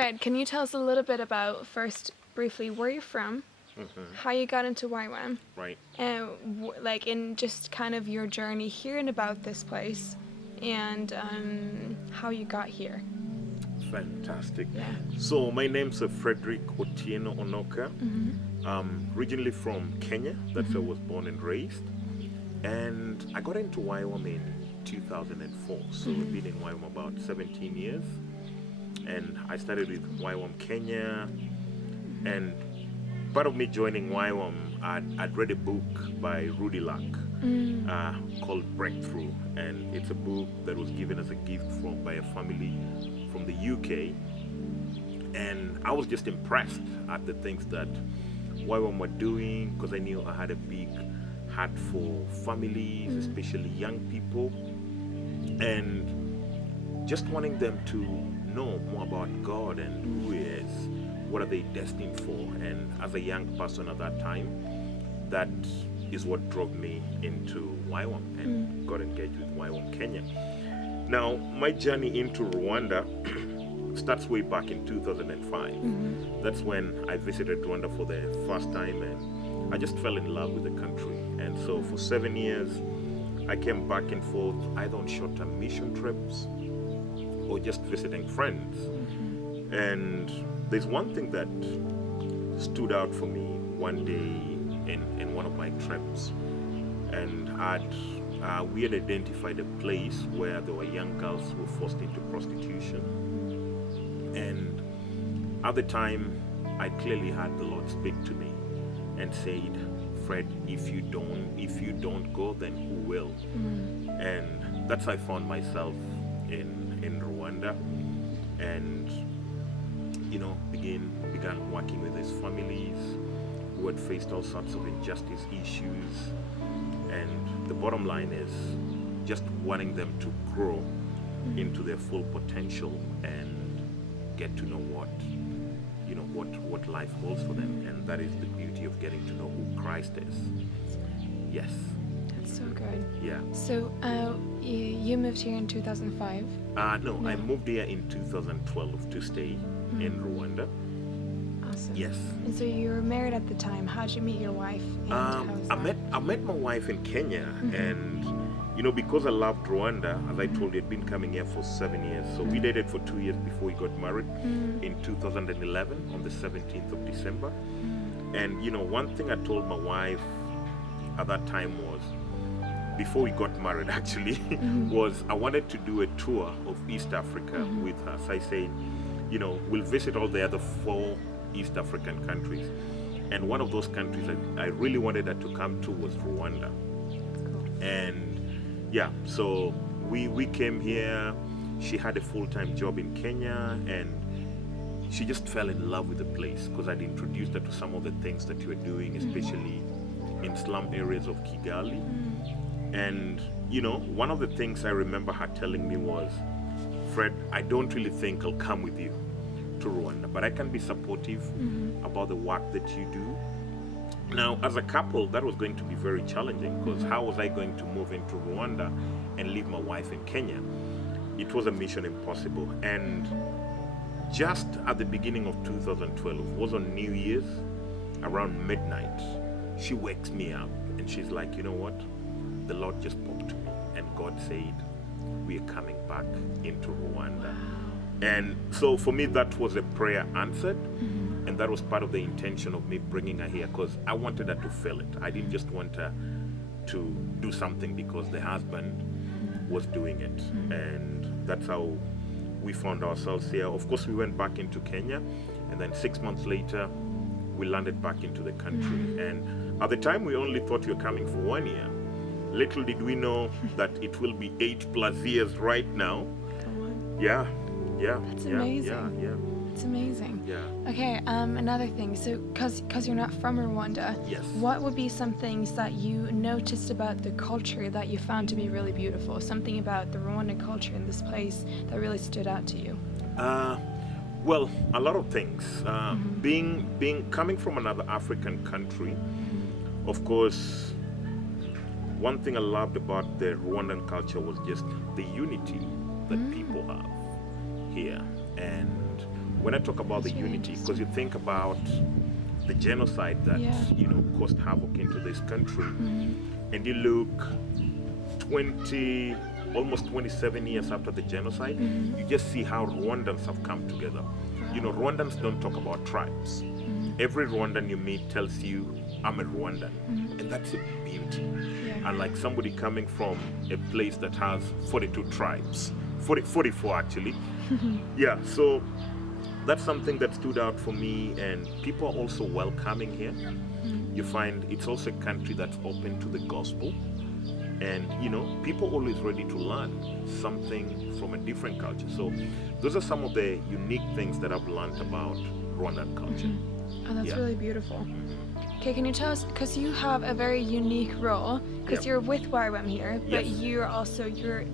Fred, can you tell us a little bit about, first, briefly, where you're from, how you got into Ywam, Right. and like in just kind of your journey hearing about this place, and how you got here. Fantastic. Yeah. So my name's Frederick Otieno Onoka. Originally from Kenya. That's where I was born and raised. And I got into Ywam in 2004. So I've been in Ywam about 17 years. And I started with Ywam Kenya. And part of me joining Ywam, I'd read a book by Rudy Luck called Breakthrough. And it's a book that was given as a gift by a family from the UK. And I was just impressed at the things that Ywam were doing, because I knew I had a big heart for families, especially young people, and just wanting them to know more about God and who He is, what are they destined for. And as a young person at that time, that is what drove me into Ywam and got engaged with Ywam Kenya. Now, my journey into Rwanda starts way back in 2005. That's when I visited Rwanda for the first time, and I just fell in love with the country. And so for 7 years, I came back and forth, either on short-term mission trips or just visiting friends. And there's one thing that stood out for me one day in one of my trips, and we had identified a place where there were young girls who were forced into prostitution. And at the time, I clearly had the Lord speak to me and said, Fred, if you don't go, then who will? And that's how I found myself in Rwanda, and began working with these families who had faced all sorts of injustice issues. And the bottom line is just wanting them to grow into their full potential and get to know what life holds for them. And that is the beauty of getting to know who Christ is. Yes. That's so good. Yeah. So you moved here in 2005? No, I moved here in 2012 to stay in Rwanda. Awesome. Yes. And so you were married at the time. How did you meet your wife? And I met my wife in Kenya, and because I loved Rwanda, as I told you, I'd been coming here for 7 years. So we dated for 2 years before we got married in 2011 on the 17th of December. And one thing I told my wife at that time was, before we got married actually, was I wanted to do a tour of East Africa with her. So I said, we'll visit all the other 4 East African countries. And one of those countries I really wanted her to come to was Rwanda. And yeah, so we came here. She had a full-time job in Kenya, and she just fell in love with the place because I'd introduced her to some of the things that you were doing, especially in slum areas of Kigali. And one of the things I remember her telling me was, Fred, I don't really think I'll come with you to Rwanda, but I can be supportive about the work that you do. Now, as a couple, that was going to be very challenging, because how was I going to move into Rwanda and leave my wife in Kenya? It was a mission impossible. And just at the beginning of 2012, was on New Year's, around midnight, she wakes me up and she's like, you know what? The Lord just spoke to me, and God said, we are coming back into Rwanda. And so for me, that was a prayer answered. And that was part of the intention of me bringing her here, because I wanted her to feel it. I didn't just want her to do something because the husband was doing it. And that's how we found ourselves here. Of course, we went back into Kenya, and then 6 months later, we landed back into the country. And at the time, we only thought we were coming for 1 year. Little did we know that it will be 8+ years right now. Come on. Yeah. That's amazing. Yeah. It's amazing. Yeah. Okay, another thing. So, because you're not from Rwanda, Yes. what would be some things that you noticed about the culture that you found to be really beautiful? Something about the Rwandan culture in this place that really stood out to you? Well, a lot of things. Coming from another African country, of course, one thing I loved about the Rwandan culture was just the unity that people have here. And when I talk about That's the really unity, because you think about the genocide that Yeah. caused havoc into this country, Mm-hmm. and you look 20, almost 27 years after the genocide, Mm-hmm. you just see how Rwandans have come together. Wow. Rwandans don't talk about tribes. Every Rwandan you meet tells you, I'm a Rwandan. And that's a beauty. Yeah. Unlike somebody coming from a place that has 42 tribes, 44 actually. Yeah, so that's something that stood out for me, and people are also welcoming here. You find it's also a country that's open to the gospel, and people always ready to learn something from a different culture. So those are some of the unique things that I've learned about Rwandan culture. Oh, that's Yeah. really beautiful. Okay, can you tell us, because you have a very unique role, because Yep. you're with Ywam here, but Yes. you're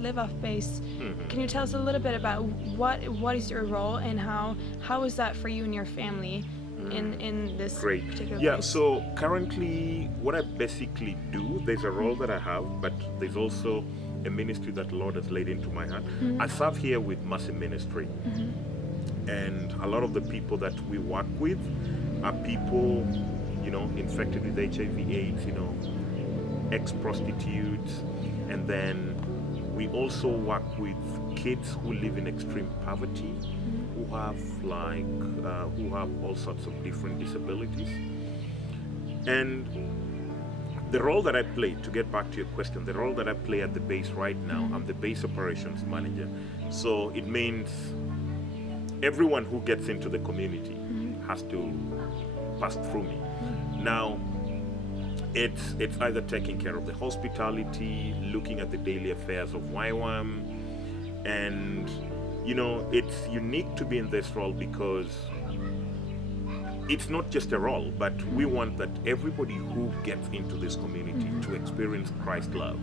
live-off base. Can you tell us a little bit about what is your role, and how is that for you and your family in this Great. particular Yeah, place? so currently what I basically do, there's a role that I have, but there's also a ministry that the Lord has laid into my heart. I serve here with Mercy Ministry. And a lot of the people that we work with are people, infected with HIV/AIDS, ex-prostitutes, and then we also work with kids who live in extreme poverty, who have all sorts of different disabilities. And the role that I play, to get back to your question, the role that I play at the base right now, I'm the base operations manager. So it means everyone who gets into the community has to pass through me. Now, it's either taking care of the hospitality, looking at the daily affairs of Ywam, and it's unique to be in this role because it's not just a role, but we want that everybody who gets into this community to experience Christ's love.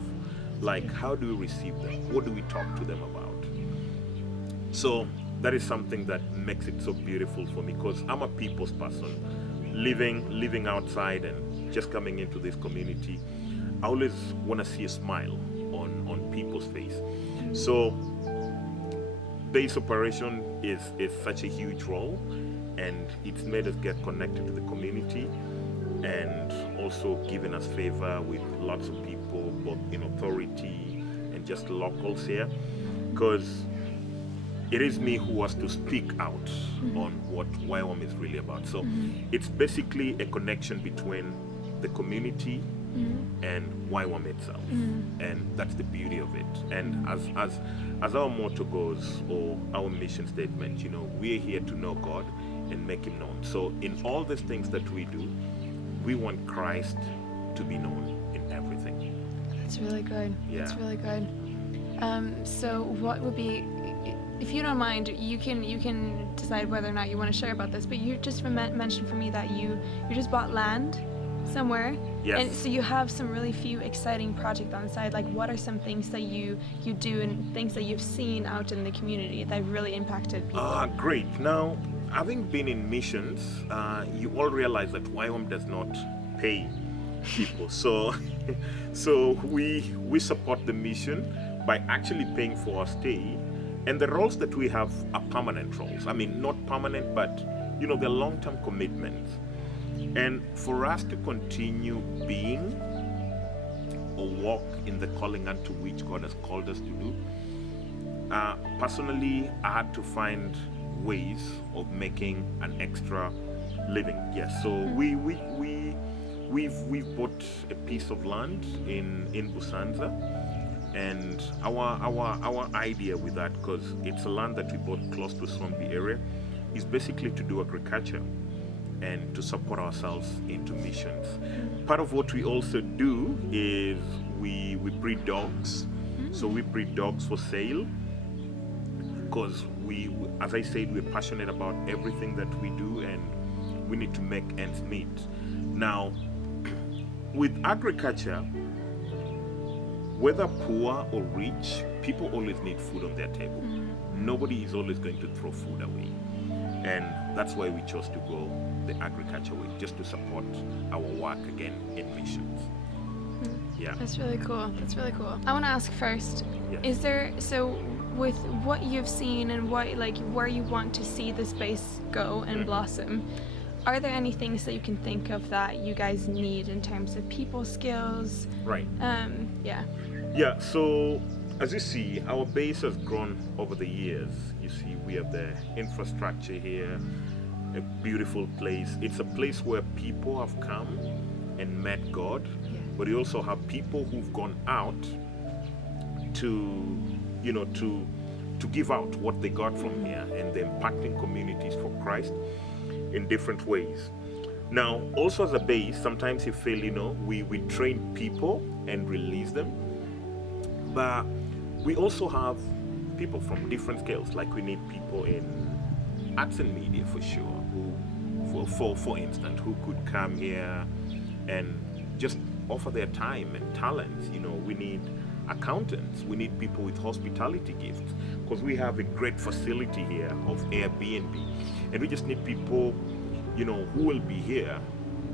Like, how do we receive them? What do we talk to them about? So that is something that makes it so beautiful for me, because I'm a people's person, living outside and just coming into this community. I always want to see a smile on people's face. So base operation is such a huge role, and it's made us get connected to the community, and also given us favor with lots of people, both in authority and just locals here, because it is me who has to speak out on what Ywam is really about. So it's basically a connection between the community and Ywam itself, and that's the beauty of it. And as our motto goes, or our mission statement, we're here to know God and make Him known. So in all these things that we do, we want Christ to be known in everything. That's really good. Yeah. That's really good. So what would be, if you don't mind, you can decide whether or not you want to share about this, but you just mentioned for me that you just bought land somewhere. Yes. And so you have some really few exciting projects on the side. Like, what are some things that you do and things that you've seen out in the community that really impacted people? Great. Now, having been in missions, you all realize that Ywam does not pay people. So we support the mission by actually paying for our stay. And the roles that we have are permanent roles. I mean, not permanent, but they're long-term commitments. And for us to continue being or walk in the calling unto which God has called us to do, personally, I had to find ways of making an extra living. Yes, so we've bought a piece of land in Busanza, and our idea with that, because it's a land that we bought close to Sombi area, is basically to do agriculture and to support ourselves into missions. Part of what we also do is we breed dogs. So we breed dogs for sale, because as I said, we're passionate about everything that we do, and we need to make ends meet. Now, with agriculture, whether poor or rich, people always need food on their table. Nobody is always going to throw food away. And that's why we chose to go the agriculture way, just to support our work again in missions. Yeah. That's really cool. That's really cool. I want to ask first, Yes. is there, so with what you've seen and what like where you want to see the space go and blossom, are there any things that you can think of that you guys need in terms of people skills? Right. Yeah. Yeah, so as you see, our base has grown over the years. You see, we have the infrastructure here, a beautiful place. It's a place where people have come and met God, but you also have people who've gone out to, to give out what they got from here, and they're impacting communities for Christ in different ways. Now, also as a base, sometimes you feel, we train people and release them, but we also have people from different scales. Like we need people in arts and media for sure, who, for instance, who could come here and just offer their time and talents. We need accountants, we need people with hospitality gifts, because we have a great facility here of Airbnb, and we just need people, who will be here,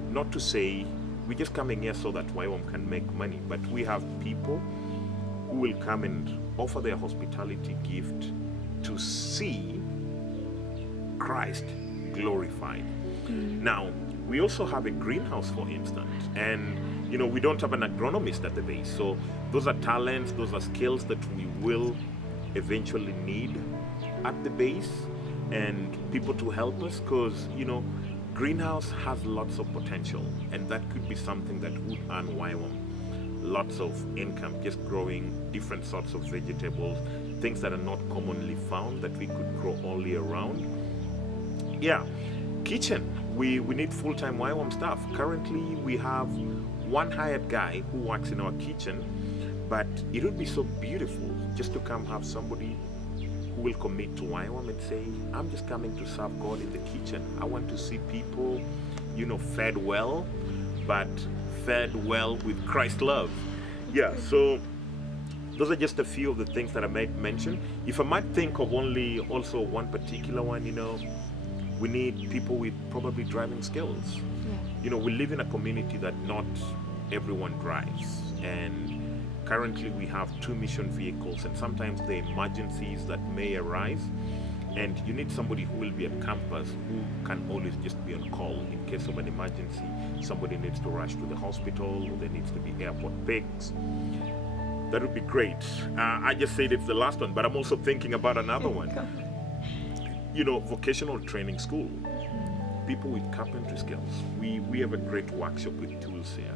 not to say we're just coming here so that Ywam can make money, but we have people who will come and offer their hospitality gift to see Christ glorified. Now, we also have a greenhouse, for instance, and we don't have an agronomist at the base. So those are talents, those are skills that we will eventually need at the base, and people to help us, because greenhouse has lots of potential, and that could be something that would earn Ywam lots of income, just growing different sorts of vegetables, things that are not commonly found that we could grow all year round. Yeah, kitchen, we need full-time Ywam staff. Currently we have one hired guy who works in our kitchen, but it would be so beautiful just to come have somebody who will commit to Ywam and say, I'm just coming to serve God in the kitchen. I want to see people, fed well, but fed well with Christ love. Yeah, so those are just a few of the things that I might mention. If I might think of only also one particular one, we need people with probably driving skills. We live in a community that not everyone drives, and currently we have 2 mission vehicles, and sometimes the emergencies that may arise, and you need somebody who will be at campus who can always just be on call in case of an emergency. Somebody needs to rush to the hospital, or there needs to be airport picks. That would be great. I just said it's the last one, but I'm also thinking about another one. Vocational training school. People with carpentry skills. We have a great workshop with tools here,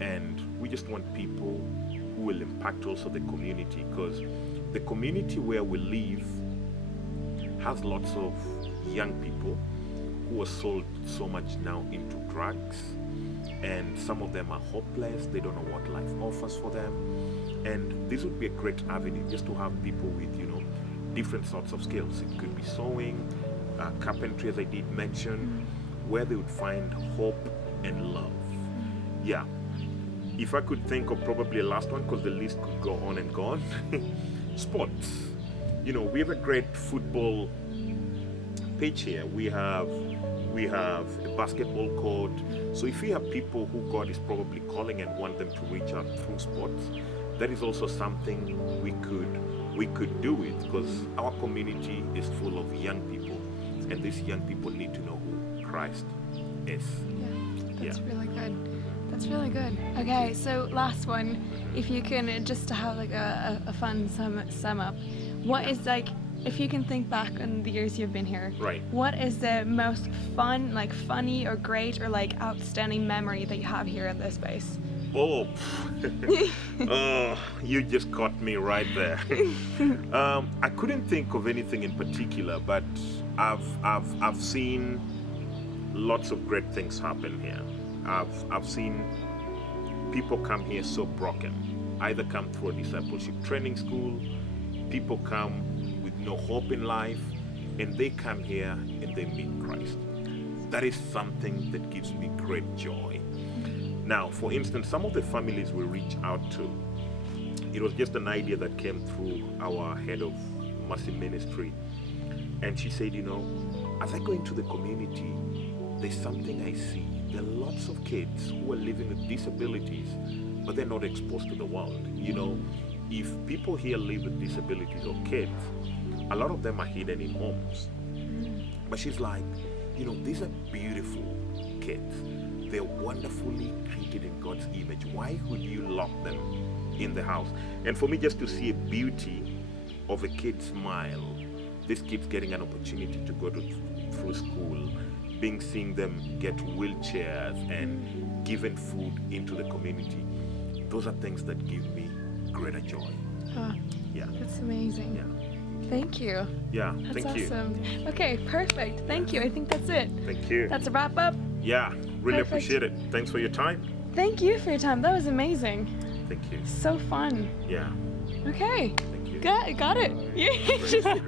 and we just want people who will impact also the community, because the community where we live has lots of young people who are sold so much now into drugs, and some of them are hopeless. They don't know what life offers for them, and this would be a great avenue just to have people with different sorts of skills. It could be sewing, carpentry, as I did mention, where they would find hope and love. Yeah, if I could think of probably a last one, because the list could go on and go on. Sports. We have a great football pitch here. We have a basketball court. So if we have people who God is probably calling and want them to reach out through sports, that is also something we could do it, because our community is full of young people, and these young people need to know who Christ is. That's really good. That's really good. Okay, so last one, if you can just to have like a fun sum up, what is like, if you can think back on the years you've been here, right, what is the most fun, like funny or great or like outstanding memory that you have here in this space? Oh, you just caught me right there. I couldn't think of anything in particular, but I've seen lots of great things happen here. I've seen people come here so broken, either come through a discipleship training school, people come with no hope in life, and they come here and they meet Christ. That is something that gives me great joy. Now, for instance, some of the families we reach out to, it was just an idea that came through our head of Mercy Ministry, and she said, as I go into the community, there's something I see. There are lots of kids who are living with disabilities, but they're not exposed to the world. if people here live with disabilities or kids, a lot of them are hidden in homes. But she's like, you know, these are beautiful kids. They're wonderfully created in God's image. Why would you lock them in the house? And for me, just to see a beauty of a kid's smile, these kids getting an opportunity to go through school, seeing them get wheelchairs and given food into the community, those are things that give me greater joy. Huh. Yeah. That's amazing. Yeah. Thank you. Yeah. That's Thank awesome. Okay, perfect. Thank you. I think that's it. you. Thank you. That's a wrap up. Yeah. Really Perfect. appreciate it. Thanks for your time. Thank you for your time. That was amazing. Thank you. So fun. Yeah. Okay. Thank you. Got it. You just